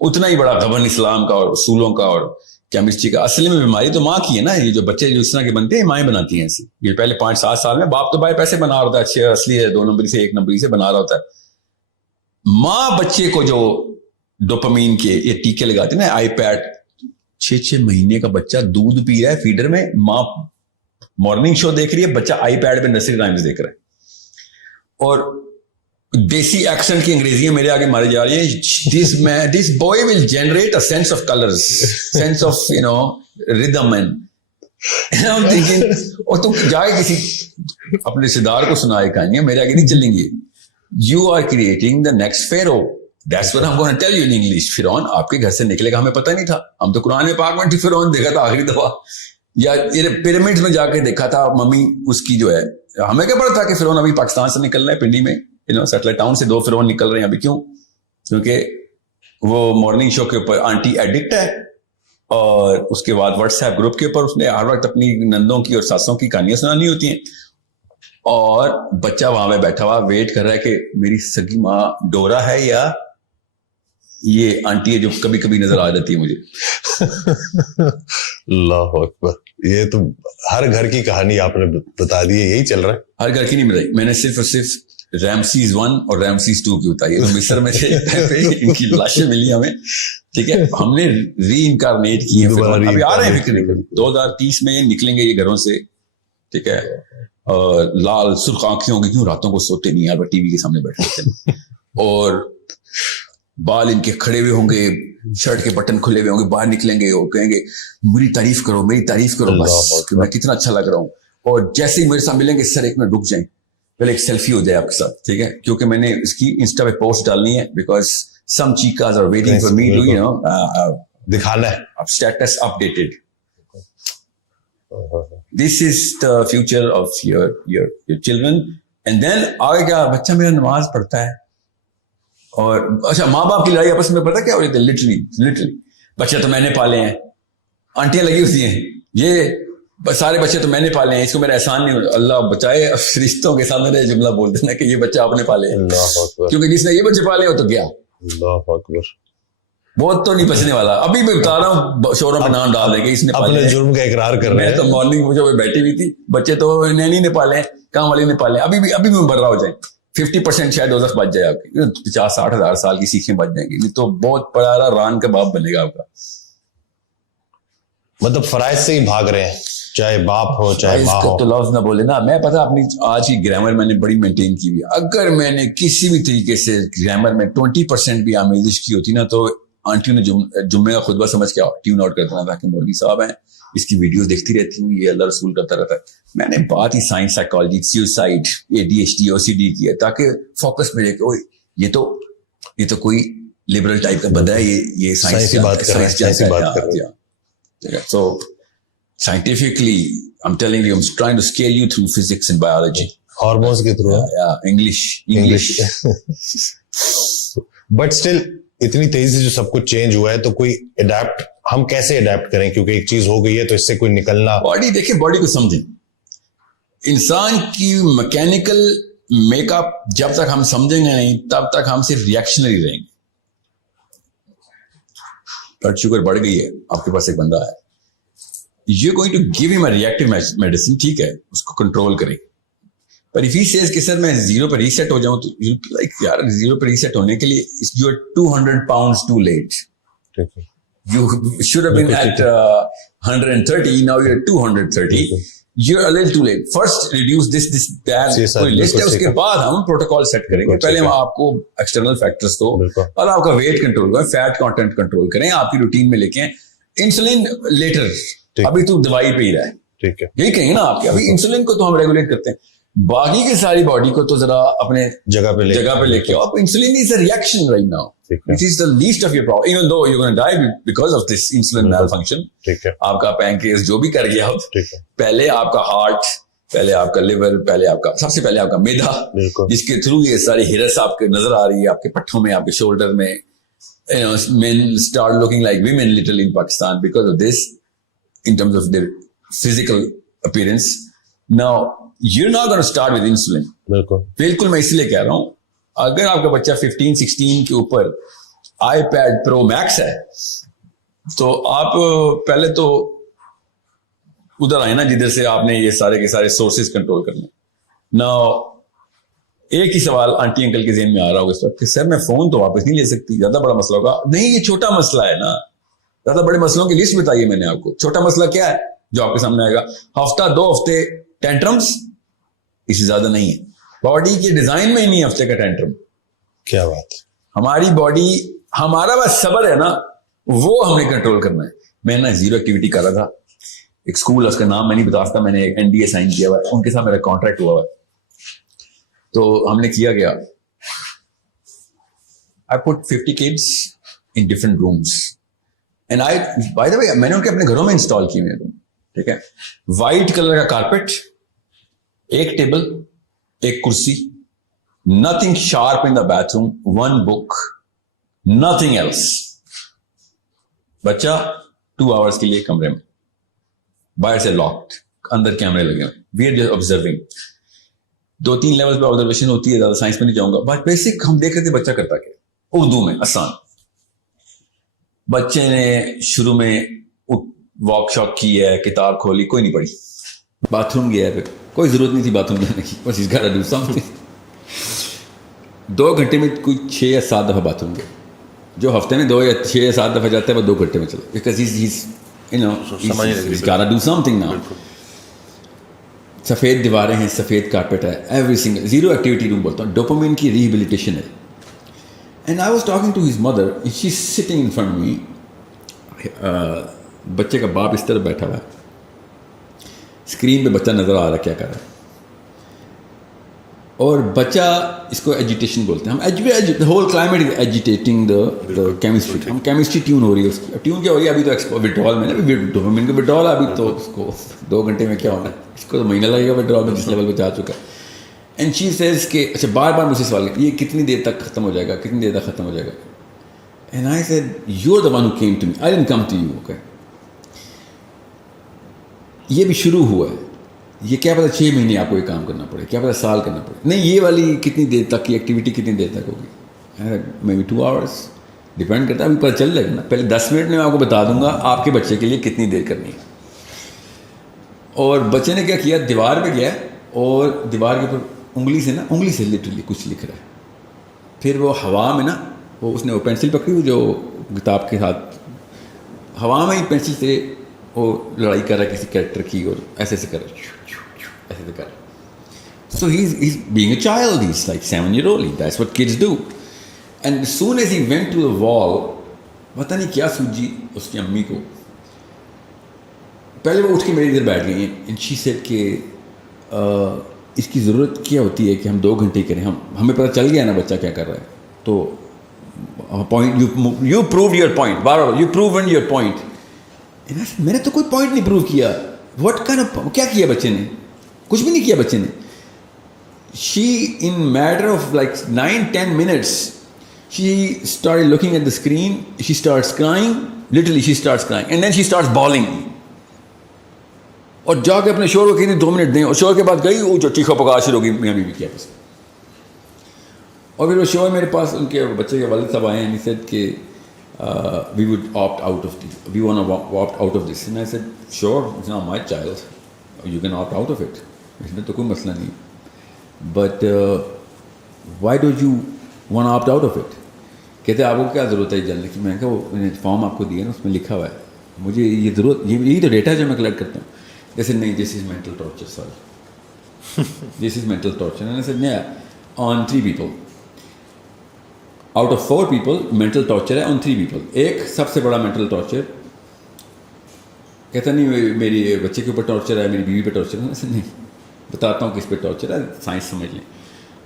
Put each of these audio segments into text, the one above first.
اتنا ہی بڑا غبن اسلام کا اور اصولوں کا اور کیمسٹری کا. اصل میں بیماری تو ماں کی ہے نا. یہ جو بچے جو اس طرح کے بنتے ہیں مائیں بناتی ہیں ایسے. یہ پہلے 5-7 سال میں باپ تو بھائی پیسے بنا رہا ہوتا ہے, اچھے اصلی ہے 2 نمبری سے 1 نمبری سے بنا رہا ہوتا ہے. ماں بچے کو جو ڈوپامین کے یہ ٹیکے لگاتے ہیں نا, آئی پیڈ, 6 مہینے کا بچہ دودھ پی رہا ہے فیڈر میں, ماں مارننگ شو دیکھ رہی ہے, بچہ آئی پیڈ پہ نرسری رائمز دیکھ رہا ہے, اور دیسی ایکسنٹ کی انگریزیاں میرے آگے ماری جا رہی ہیں. This boy will generate a sense of colours, sense of rhythm and thinking. اور تم جائے کسی اپنے رشتے دار کو سنائے کہانیاں, میرے آگے نہیں چلیں گی. You are creating the next pharaoh. That's what I'm going to tell you in English. فرعون آپ کے گھر سے نکلے گا, ہمیں پتہ نہیں تھا. ہم تو قرآن پاک میں فرعون دیکھا تھا آخری دفعہ, یا پیرامڈ میں جا کے دیکھا تھا ممی اس کی جو ہے. ہمیں کیا پتا تھا کہ فرعون ابھی پاکستان سے نکل رہا ہے, پنڈی میں سیٹلائٹ ٹاؤن سے 2 فرعون نکل رہے ہیں ابھی. کیوں؟ کیونکہ وہ مارننگ شو کے اوپر آنٹی ایڈکٹ ہے, اور اس کے بعد واٹس ایپ گروپ کے اوپر اس نے ہر وقت اپنی نندوں کی اور ساسوں کی کہانیاں سنانی ہوتی ہیں, اور بچہ وہاں پہ بیٹھا ہوا ویٹ کر رہا ہے کہ میری سگی ماں ڈورا ہے یا یہ آنٹی ہے جو کبھی کبھی نظر آ جاتی ہے مجھے. اللہ اکبر, یہ تو ہر گھر کی کہانی آپ نے بتا دی ہے. یہی چل رہا ہے, ہر گھر کی نہیں بتائی میں نے, صرف اور صرف رامسیز 1 اور رامسیز 2 کی بتائی ہے. تو مصر میں سے ان کی لاشیں ملی ہمیں, ٹھیک ہے, ہم نے ری انکارنیٹ کی ہیں. ابھی آ رہے ہیں فکر نہیں, 2030 میں نکلیں گے یہ گھروں سے, ٹھیک ہے, اور لال سرخ آنکھیں ہوں گی, کیوں راتوں کو سوتے نہیں یار, ٹی وی کے سامنے بیٹھے ہوتے ہیں, اور بال ان کے کھڑے ہوئے ہوں گے, شرٹ کے بٹن کھلے ہوئے ہوں گے, باہر نکلیں گے اور کہیں گے میری تعریف کرو, میری تعریف کرو بس کہ میں کتنا اچھا لگ رہا ہوں. اور جیسے ہی میرے ساتھ ملیں گے سر ایک منٹ رک جائیں, پہلے ایک سیلفی ہو جائے آپ کے ساتھ, ٹھیک ہے, کیونکہ میں نے اس کی انسٹا پہ پوسٹ ڈالنی ہے, because some chicks are waiting for me to دکھانا ہے status updated. This is the future of your children. And then آگے کیا, بچہ میرا نماز پڑھتا ہے, اور اچھا ماں باپ کی لڑائی آپس میں پتہ کیا ہو رہی ہے, لٹرلی بچے تو میں نے پالے ہیں, آنٹیاں لگی ہوتی ہیں, یہ سارے بچے تو میں نے پالے ہیں, اس کو میرا احسان نہیں ہوتا. اللہ بچائے رشتوں کے سامنے جملہ بول دینا کہ یہ بچہ آپ نے پالے ہیں, کیونکہ جس نے یہ بچے پالے ہو تو گیا. اللہ اکبر, بہت تو نہیں بچنے والا. ابھی میں بتا رہا ہوں شوروں میں نام ڈال دے گا اس نے اپنے جرم کا اقرار کر رہے ہیں. میں تو مارننگ مجھے بیٹھی ہوئی تھی, بچے تو نینی نے پالے ہیں, کام والی نے پالے ہیں. ابھی بھی بڑھ رہا ہو جائے, 50% شاید دوزخ بچ جائے آپ کی, 50-60 ہزار سال کی سیکھیں بچ جائیں گی, نہیں تو بہت بڑا ران کا باپ بنے گا آپ کا. مطلب فرائض سے ہی بھاگ رہے ہیں, چاہے باپ ہو چاہے ماں ہو. تو لفظ نہ بولے نا. میں پتا اپنی آج کی گرامر میں نے بڑی مینٹین کی ہوئی. اگر میں نے کسی بھی طریقے سے گرامر میں 20% بھی آمیزش کی ہوتی نا, تو آنٹیوں نے جمعے کا خطبہ سمجھ کے ٹیون آؤٹ کرتا تھا کہ مولوی صاحب ہیں, اس کی ویڈیوز دیکھتی رہتی ہوں, یہ اللہ رسول کرتا رہتا ہے. میں نے بات ہی science, psychology, suicide, ADHD, OCD کی ہے, تاکہ فوکس ملے کہ یہ تو کوئی لبرل ٹائپ کا بندہ ہے, یہ سائنس کی بات کر رہا ہے. So scientifically I'm telling you, I'm trying to scale you through physics and biology. Hormones کے through. Yeah, English. But still اتنی تیزی سے جو سب کچھ چینج ہوا ہے, تو کوئی اڈیپٹ, ہم کیسے اڈیپٹ کریں, کیونکہ ایک چیز ہو گئی ہے تو اس سے کوئی نکلنا. باڈی دیکھیں, باڈی کو سمجھیں. انسان کی میکینیکل میک اپ جب تک ہم سمجھیں گے نہیں, تب تک ہم صرف ریئیکشنری رہیں گے. بلڈ شوگر بڑھ گئی ہے, آپ کے پاس ایک بندہ ہے, یو گوئنگ ٹو گیو ہم اے ریئیکٹیو میڈیسن, ٹھیک ہے, اس کو کنٹرول کریں. پر if he says کہ سر میں 0 پہ ریسیٹ ہو جاؤں, تو لائک یار 0 پہ ریسیٹ ہونے کے لیے you are 200 pounds too late. You should have been at 130, now you're 230. You're a little too late. First reduce this that, کوئی لسٹ ہے, اس کے بعد ہم پروٹوکول سیٹ کریں گے. پہلے ہم آپ کو ایکسٹرنل فیکٹرز کو, اور آپ کا ویٹ کنٹرول کریں, فیٹ کانٹینٹ کنٹرول کریں, آپ کی روٹین میں لے کے. انسولین لیٹر, ابھی تو دوائی پہ ہی رہا ہے, ٹھیک ہے, یہی کہیں نا آپ کے. ابھی انسولین کو تو ہم ریگولیٹ کرتے ہیں, باقی کی ساری باڈی کو تو ذرا اپنے جگہ پہ لے کے آؤ. Insulin is a reaction right now, it is the least of your problem, even though you're going to die because of this insulin malfunction. آپ کا پینکریاس جو بھی کر گیا, پہلے آپ کا ہارٹ, پہلے آپ کا لیور, پہلے آپ کا سب سے پہلے آپ کا میدا, جس کے تھرو یہ ساری ہرس آپ کے نظر آ رہی ہے, آپ کے پٹھوں میں, آپ کے شولڈر میں. Men start looking like women literally in Pakistan because of this, in terms of their physical appearance. Now you're not going to start with insulin. بالکل میں اس لیے کہہ رہا ہوں, اگر آپ کا بچہ 15-16 کے اوپر آئی پیڈ پرو میکس ہے. تو آپ پہلے تو ادھر آئے نا جدھر سے آپ نے یہ سارے کے سارے سورسز کنٹرول کرنے. نا ایک ہی سوال آنٹی انکل کے ذہن میں آ رہا ہوگا اس وقت کہ سر میں فون تو واپس نہیں لے سکتی, زیادہ بڑا مسئلہ ہوگا. نہیں, یہ چھوٹا مسئلہ ہے نا, زیادہ بڑے مسئلوں کی لسٹ بتائیے میں نے آپ کو. چھوٹا مسئلہ کیا ہے جو آپ کے سامنے آئے گا؟ ہفتہ 2 ہفتے ٹینٹرمز, اس سے زیادہ نہیں ہے. باڈی کے ڈیزائن میں ہی نہیں ہفتے کا ٹینٹرم. کیا بات ہے. ہماری باڈی, ہمارا بس صبر ہے نا, وہ ہم نے کنٹرول کرنا ہے. میں نا زیرو ایکٹیویٹی کر رہا تھا, ایک اسکول ہے اس کا نام میں نہیں بتا سکتا, میں نے ایک NDA سائن کیا ہوا ہے, ان کے ساتھ میرا کانٹریکٹ ہوا ہوا ہے. تو ہم نے کیا گیا, I put 50 kids in different rooms and by the way میں نے ان کے اپنے گھروں میں انسٹال کیے ہوئے روم. ٹھیک ہے, وائٹ کلر کا کارپیٹ, ایک ٹیبل, ایک کرسی, nothing sharp in the bathroom, one book, nothing else. بچہ 2 hours کے لیے کمرے میں, باہر سے لاکڈ, اندر کیمرے لگے ہوئے, we are just observing. 2-3 level پہ آبزرویشن ہوتی ہے, زیادہ سائنس میں نہیں جاؤں گا, بٹ بیسک ہم دیکھ رہے تھے بچہ کرتا کیا. اردو میں آسان. بچے نے شروع میں واک شاک کی ہے, کتاب کھولی, کوئی نہیں پڑھی, باتھ روم گیا ہے, کوئی ضرورت نہیں تھی باتھ روم جانے کی, بس اس گھر ڈو سمتھنگ. 2 گھنٹے میں کوئی 6 یا 7 دفعہ باتھ روم گیا. جو ہفتے میں 2 یا 6 یا 7 دفعہ جاتا ہے وہ 2 گھنٹے میں چلا, because he's gotta do something now. سفید دیواریں ہیں, سفید کارپیٹ ہے, every single zero activity room بولتا ہوں. ڈوپامین کی ریہیبلیٹیشن ہے. And I was talking to his mother, she is sitting in front me. بچے کا باپ اس طرح بیٹھا ہوا ہے, اسکرین پہ بچہ نظر آ رہا ہے کیا کر رہا ہے, اور بچہ اس کو ایجیٹیشن بولتے ہیں ہم. ہول کلائمیٹ از ایجیٹیٹنگ دا کیمسٹری. ہم کیمسٹری ٹیون ہو رہی ہے, اس کی ٹیون کیا ہو رہی ہے ابھی تو وڈرال میں نا, ڈوپامین کا وڈرال ہے ابھی تو, اس کو 2 گھنٹے میں کیا ہونا ہے, اس کو تو مہینہ لگے گا وڈرال میں جس لیول پہ جا چکا ہے. اینڈ شی سیز کہ اچھا بار بار مجھ سے سوال یہ کتنی دیر تک ختم ہو جائے گا, کتنی دیر تک ختم ہو جائے گا. And I said you are the one who came to me, I didn't come to you. Okay, یہ بھی شروع ہوا ہے, یہ کیا پتا 6 مہینے آپ کو یہ کام کرنا پڑے, کیا پتا سال کرنا پڑے. نہیں, یہ والی کتنی دیر تک کی ایکٹیویٹی کتنی دیر تک ہوگی, مے بی 2 hours, ڈپینڈ کرتا ہے. ابھی پتہ چل جائے گا نا, پہلے 10 منٹ میں آپ کو بتا دوں گا آپ کے بچے کے لیے کتنی دیر کرنی ہے. اور بچے نے کیا کیا, دیوار پہ گیا اور دیوار کے اوپر انگلی سے نا, انگلی سے لٹرلی کچھ لکھ رہا ہے. پھر وہ ہوا میں نا, وہ اس نے وہ پینسل پکڑی ہوئی جو کتاب کے ساتھ, ہوا میں ہی پینسل سے وہ لڑائی کر رہا ہے کسی کریکٹر کی, اور ایسے ایسے کر رہا ہے, ایسے ایسے کر رہا ہے. سو he's being a child, he's like 7-year-old, that's what kids do. And as soon as he went to the wall, پتہ نہیں کیا سوجی اس کی امی کو, پہلے وہ اٹھ کے میری ادھر بیٹھ گئی ہیں. اینڈ شی سیڈ کہ اس کی ضرورت کیا ہوتی ہے کہ ہم 2 گھنٹے کریں, ہمیں پتہ چل گیا نا بچہ کیا کر رہا ہے, تو point you prove your point, bar bar you proven your point. میں نے تو کوئی پوائنٹ نہیں پروو کیا. واٹ کائنڈ آف, کیا کیا بچے نے, کچھ بھی نہیں کیا بچے نے. She in matter of like 9-10 minutes she started looking at the screen, she starts crying, literally she starts crying, and then she starts bawling. اور جا کے اپنے شوہر کو کہتی 2 منٹ دیں, اور شوہر کے بعد گئی وہ چیخا پکار شروع ہوگی میاں بیوی کیا. اور پھر وہ شوہر میرے پاس ان کے بچے کے والد صاحب آئے ہیں, he said کہ we would opt out of this, we want to opt out of this. And I said sure, it's not my child, you can opt out of it, اس میں تو کوئی مسئلہ نہیں, but why don't you want to opt out of it. کہتے آپ کو کیا ضرورت ہے جاننے کی. میں نے کہا وہ فارم آپ کو دیا نا, اس میں لکھا ہوا ہے, مجھے یہ ضرورت, یہی تو ڈیٹا ہے جو میں کلیکٹ کرتا ہوں. جیسے نہیں, this is mental torture, sorry, this is mental torture. میں نے سر نہیں, on 3 people out of 4 people mental torture ہے, آن 3 people. ایک سب سے بڑا مینٹل ٹارچر, کہتا نہیں میری بچے کے اوپر ٹارچر ہے, میری بیوی پہ ٹارچر ہے. نہیں, بتاتا ہوں کس پہ ٹارچر ہے, سائنس سمجھ لیں.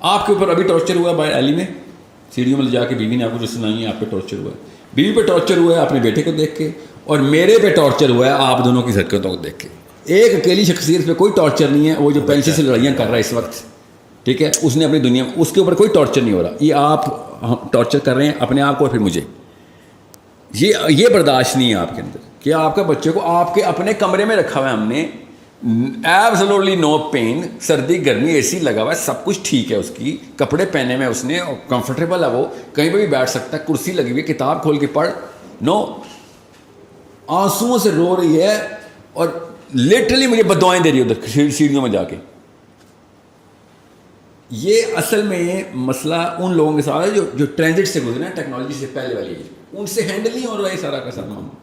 آپ کے اوپر ابھی ٹارچر ہوا باہر ایلی میں, سیڑھیوں میں لے جا کے بیوی نے آپ کو جو سنائی ہے, آپ پہ ٹارچر ہوا ہے. بیوی پہ ٹارچر ہوا ہے اپنے بیٹے کو دیکھ کے, اور میرے پہ ٹارچر ہوا ہے آپ دونوں کی حرکتوں کو دیکھ کے. ایک اکیلی شخصیت پہ کوئی ٹارچر نہیں ہے, وہ جو پینسل سے لڑائیاں کر رہا ہے اس وقت, ٹھیک ہے, اس نے اپنی دنیا میں, اس کے اوپر کوئی ٹارچر نہیں ہو رہا. یہ آپ ٹارچر کر رہے ہیں اپنے آپ کو اور پھر مجھے. یہ برداشت نہیں ہے آپ کے اندر کہ آپ کا بچے کو آپ کے اپنے کمرے میں رکھا ہوا ہے ہم نے, ایبسولوٹلی نو پین, سردی گرمی اے سی لگا ہوا ہے, سب کچھ ٹھیک ہے, اس کی کپڑے پہنے میں اس نے, کمفرٹیبل ہے, وہ کہیں پہ بھی بیٹھ سکتا ہے, کرسی لگی ہوئی ہے, کتاب کھول کے پڑھ, نو, آنسوؤں سے رو رہی ہے اور لٹرلی مجھے بدوائیں دے رہی ہے ادھر سیڑھیوں میں جا کے. یہ اصل میں مسئلہ ان لوگوں کے ساتھ ہے جو ٹرانزٹ سے گزرے ہیں, ٹیکنالوجی سے پہلے والی, ان سے ہینڈل نہیں ہو رہا ہے سارا کا سارا معاملہ.